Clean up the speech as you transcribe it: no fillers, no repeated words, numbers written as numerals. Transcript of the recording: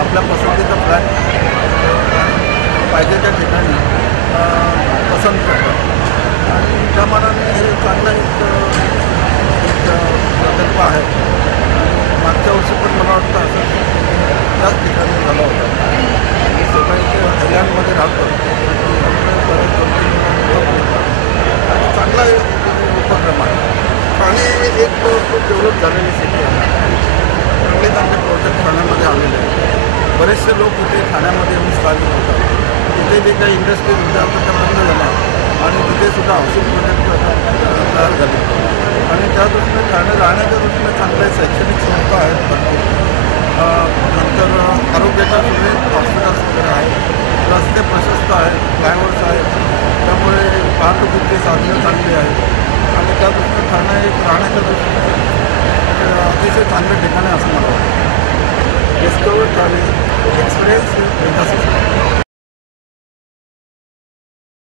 आपल्या पसंतीचा फ्लॅट पाहिजे त्या ठिकाणी पसंत करतात आणि त्या मानाने हे चांगलं एक प्रकल्प आहे. मागच्या वर्षी पण मला वाटतं असं त्याच ठिकाणी झाला होता. सकाळी ते हरियाणमध्ये राहतो बरेच 2-3 आणि चांगला उपक्रम आहे. ठाणे एक खूप डेव्हलप झालेली सिटी आहे. चांगले प्रोजेक्ट ठाण्यामध्ये आलेले आहेत. बरेचसे लोक तिथे ठाण्यामध्ये येऊन स्थायिक होतात. तिथे जे काही इंडस्ट्रीज होत्या आता त्या बंद झाल्या आणि तिथेसुद्धा हाऊसिंग प्रोजेक्ट तयार झाले आणि त्या दृष्टीने ठाणे राहण्याच्या दृष्टीने चांगले शैक्षणिक संस्था आहेत भरपूर. नंतर आरोग्याच्या सुविधा हॉस्पिटल्स वगैरे आहेत. रस्ते प्रशस्त आहेत, फ्लायओव्हर्स आहेत. त्यामुळे वाहतुकीची साधनं चांगली आहेत आणि त्या दृष्टीने ठाणे एक राहण्याच्या दृष्टीने अतिशय चांगलं ठिकाण आहे असं मला वाटतं. डिस्कवर ठाणे एक्सपिरियन्स